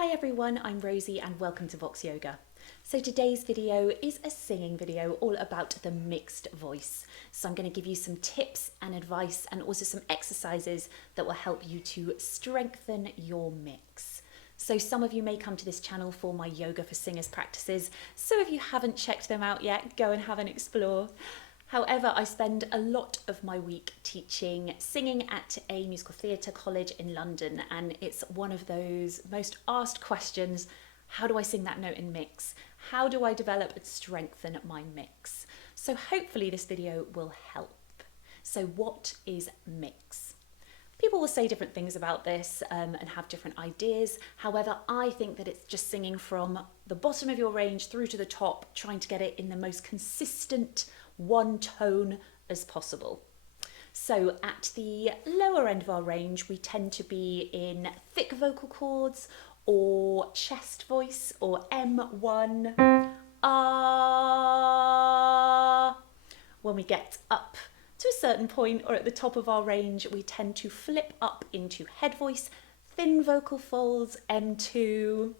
Hi everyone, I'm Rosie and welcome to Vox Yoga. So today's video is a singing video all about the mixed voice. So I'm going to give you some tips and advice and also some exercises that will help you to strengthen your mix. So some of you may come to this channel for my Yoga for Singers practices, so if you haven't checked them out yet, go and have an explore. However, I spend a lot of my week teaching singing at a musical theatre college in London, and it's one of those most asked questions: how do I sing that note in mix? How do I develop and strengthen my mix? So hopefully this video will help. So what is mix? People will say different things about this and have different ideas. However, I think that it's just singing from the bottom of your range through to the top, trying to get it in the most consistent one tone as possible. So at the lower end of our range, we tend to be in thick vocal cords or chest voice or M1, ah. When we get up to a certain point or at the top of our range, we tend to flip up into head voice, thin vocal folds, M2,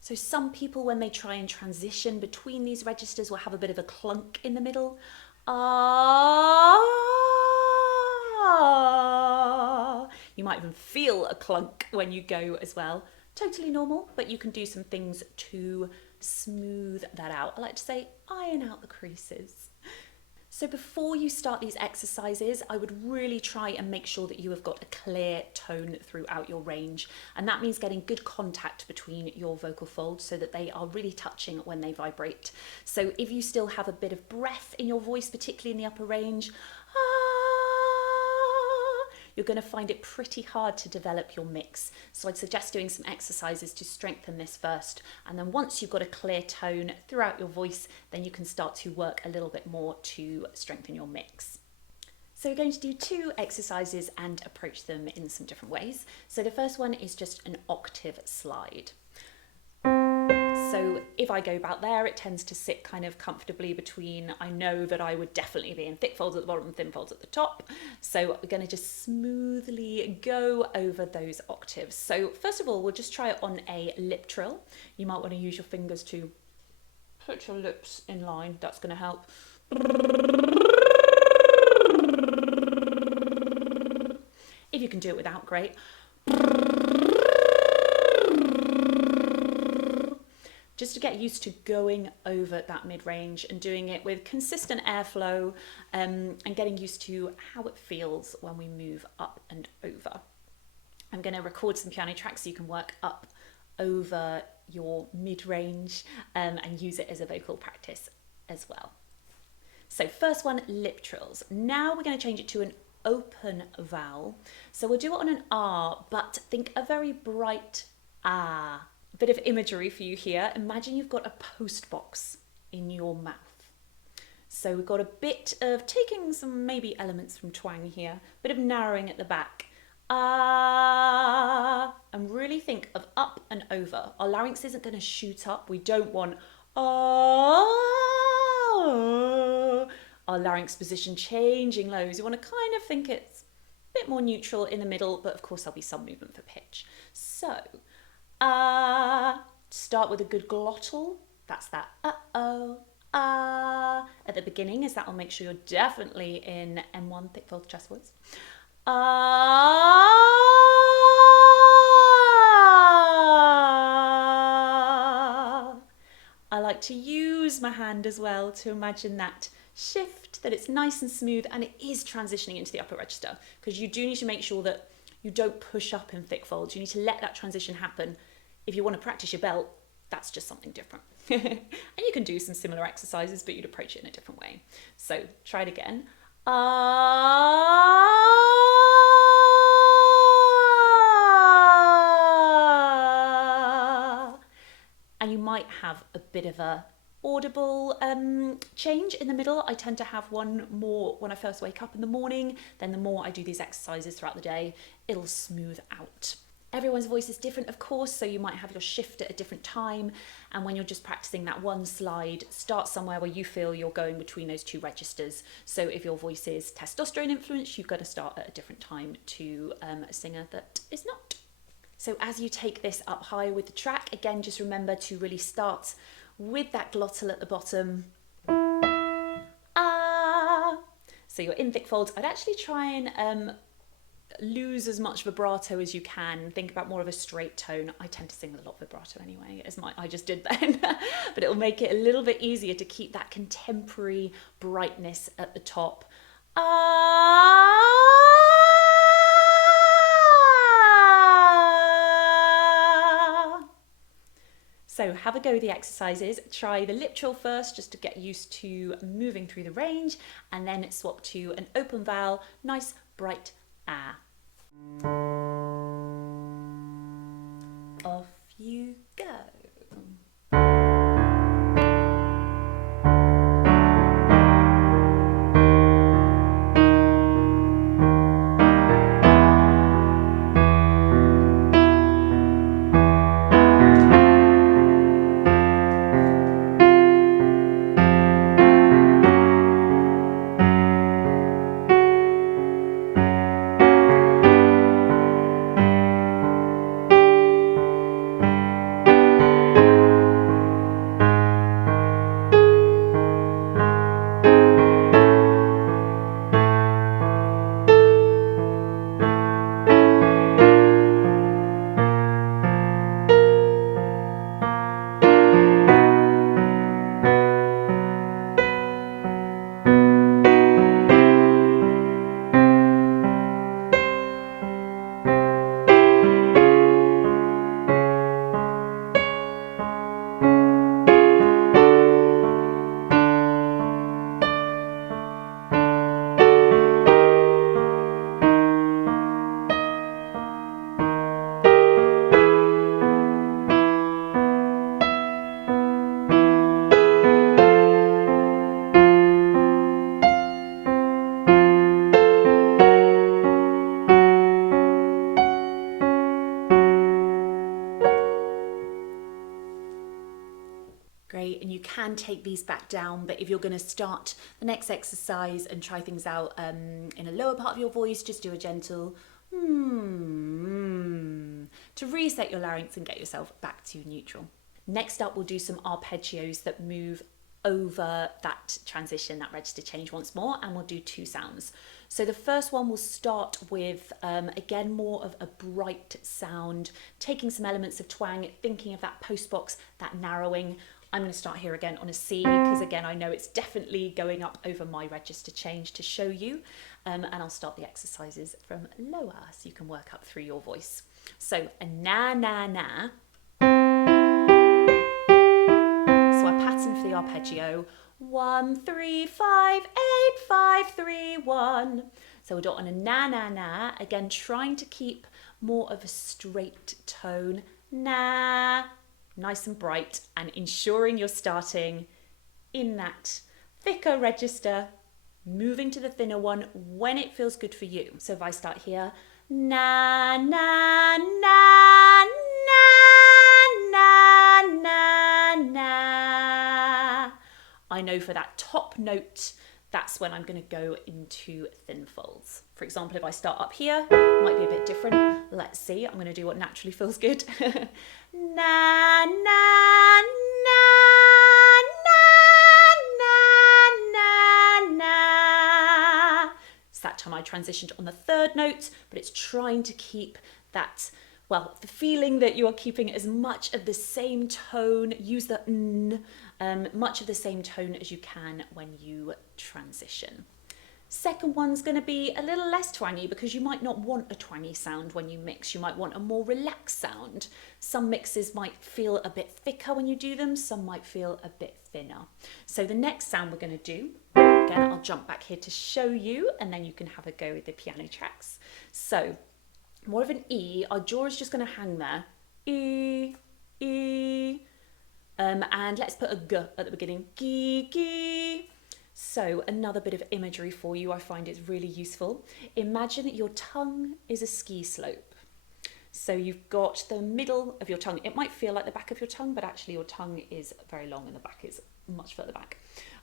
So some people, when they try and transition between these registers, will have a bit of a clunk in the middle. Ah. You might even feel a clunk when you go as well. Totally normal, but you can do some things to smooth that out. I like to say, iron out the creases. So before you start these exercises, I would really try and make sure that you have got a clear tone throughout your range. And that means getting good contact between your vocal folds so that they are really touching when they vibrate. So if you still have a bit of breath in your voice, particularly in the upper range, you're going to find it pretty hard to develop your mix. So I'd suggest doing some exercises to strengthen this first. And then once you've got a clear tone throughout your voice, then you can start to work a little bit more to strengthen your mix. So we're going to do two exercises and approach them in some different ways. So the first one is just an octave slide. So if I go about there, it tends to sit kind of comfortably between, I know that I would definitely be in thick folds at the bottom and thin folds at the top. So we're going to just smoothly go over those octaves. So first of all, we'll just try it on a lip trill. You might want to use your fingers to put your lips in line. That's going to help. If you can do it without, great. Just to get used to going over that mid-range and doing it with consistent airflow and getting used to how it feels when we move up and over. I'm going to record some piano tracks so you can work up over your mid-range and use it as a vocal practice as well. So first one, lip trills. Now we're going to change it to an open vowel. So we'll do it on an R, but think a very bright ah. Bit of imagery for you here. Imagine you've got a post box in your mouth. So we've got a bit of taking some maybe elements from twang here, bit of narrowing at the back. Ah, and really think of up and over. Our larynx isn't going to shoot up. We don't want ah. Our larynx position changing lows. You want to kind of think it's a bit more neutral in the middle, but of course there'll be some movement for pitch. So start with a good glottal. That's that uh-oh, at the beginning, as that will make sure you're definitely in M1, thick fold chest voice. I like to use my hand as well to imagine that shift, that it's nice and smooth and it is transitioning into the upper register, because you do need to make sure that you don't push up in thick folds. You need to let that transition happen. If you want to practice your belt, that's just something different. And you can do some similar exercises, but you'd approach it in a different way. So try it again. And you might have a bit of a audible change in the middle. I tend to have one more when I first wake up in the morning. Then the more I do these exercises throughout the day, it'll smooth out. Everyone's voice is different, of course, so you might have your shift at a different time. And when you're just practicing that one slide, start somewhere where you feel you're going between those two registers. So if your voice is testosterone influenced, you've got to start at a different time to a singer that is not. So as you take this up higher with the track, again, just remember to really start with that glottal at the bottom. Ah. So you're in thick folds. I'd actually try and lose as much vibrato as you can. Think about more of a straight tone. I tend to sing with a lot of vibrato anyway, as I just did then. But it'll make it a little bit easier to keep that contemporary brightness at the top. So have a go with the exercises. Try the lip trill first, just to get used to moving through the range, and then swap to an open vowel, nice, bright ah. Off you go. Great, and you can take these back down, but if you're going to start the next exercise and try things out in a lower part of your voice, just do a gentle to reset your larynx and get yourself back to neutral. Next up, we'll do some arpeggios that move over that transition, that register change once more, and we'll do two sounds. So the first one will start with, again, more of a bright sound, taking some elements of twang, thinking of that post box, that narrowing. I'm going to start here again on a C, because again, I know it's definitely going up over my register change to show you. And I'll start the exercises from lower so you can work up through your voice. So a na, na, na. So our pattern for the arpeggio, 1, 3, 5, 8, 5, 3, 1. So we'll do it on a na, na, na. Again, trying to keep more of a straight tone. Na. Nice and bright, and ensuring you're starting in that thicker register, moving to the thinner one when it feels good for you. So if I start here, na, na, na, na, na, na, na. I know for that top note, that's when I'm going to go into thin folds. For example, if I start up here, it might be a bit different. Let's see, I'm going to do what naturally feels good. Na, na, na, na, na, na, na. It's that time I transitioned on the third note, but it's trying to keep that, well, the feeling that you are keeping as much of the same tone, use the n, much of the same tone as you can when you transition. Second one's going to be a little less twangy, because you might not want a twangy sound when you mix. You might want a more relaxed sound. Some mixes might feel a bit thicker when you do them. Some might feel a bit thinner. So the next sound we're going to do, again, I'll jump back here to show you, and then you can have a go with the piano tracks. So more of an E. Our jaw is just going to hang there. E, E. And let's put a G at the beginning. G, G. So another bit of imagery for you, I find it's really useful. Imagine that your tongue is a ski slope. So you've got the middle of your tongue. It might feel like the back of your tongue, but actually your tongue is very long and the back is much further back.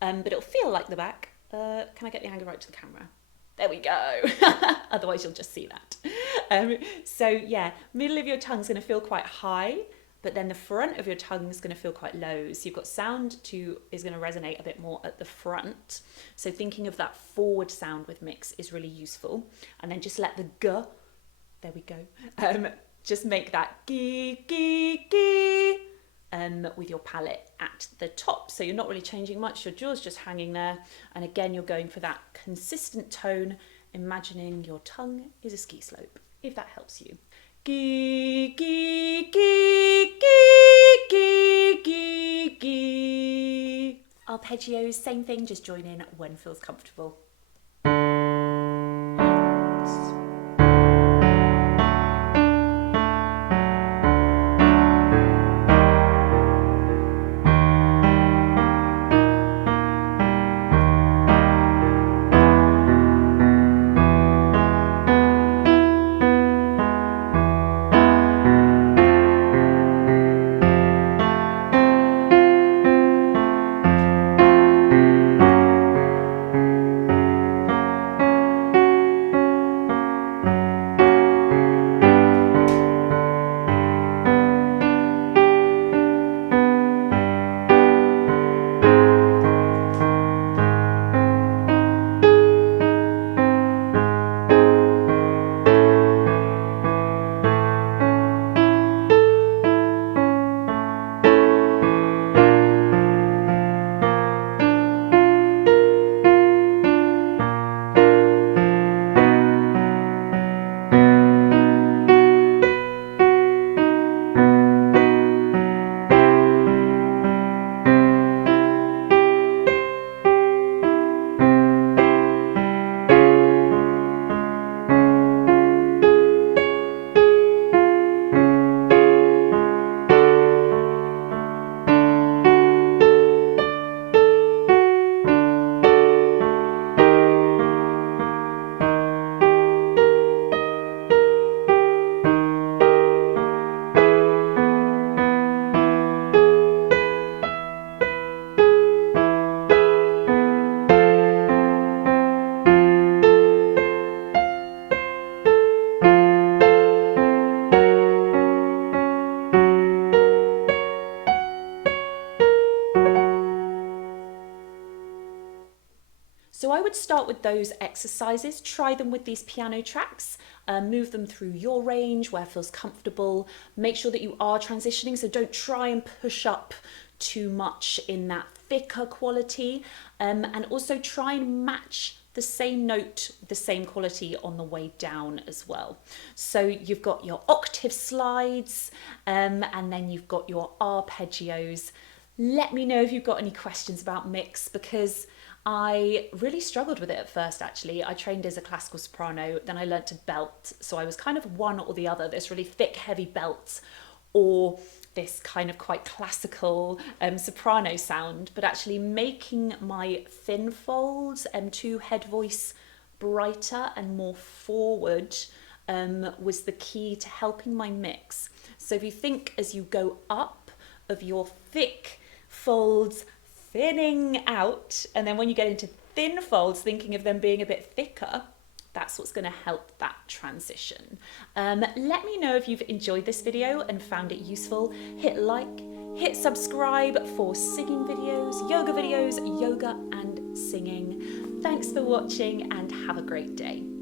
But it'll feel like the back. Can I get the angle right to the camera? There we go. Otherwise you'll just see that. So yeah, middle of your tongue's going to feel quite high, but then the front of your tongue is going to feel quite low. So you've got sound is going to resonate a bit more at the front. So thinking of that forward sound with mix is really useful. And then just let the g, there we go, just make that gee, gee, gee, with your palate at the top. So you're not really changing much, your jaw's just hanging there. And again, you're going for that consistent tone, imagining your tongue is a ski slope, if that helps you. Gee, gee, gee, gee, gee, gee, gee. Arpeggios, same thing, just join in when feels comfortable. So I would start with those exercises, try them with these piano tracks, move them through your range where it feels comfortable. Make sure that you are transitioning, so don't try and push up too much in that thicker quality, and also try and match the same note, the same quality on the way down as well. So you've got your octave slides, and then you've got your arpeggios. Let me know if you've got any questions about mix, because I really struggled with it at first, actually. I trained as a classical soprano, then I learnt to belt. So I was kind of one or the other, this really thick, heavy belt, or this kind of quite classical soprano sound, but actually making my thin folds M2 head voice brighter and more forward was the key to helping my mix. So if you think as you go up of your thick folds, thinning out, and then when you get into thin folds, thinking of them being a bit thicker, that's what's going to help that transition. Let me know if you've enjoyed this video and found it useful. Hit like, hit subscribe for singing videos, yoga and singing. Thanks for watching and have a great day.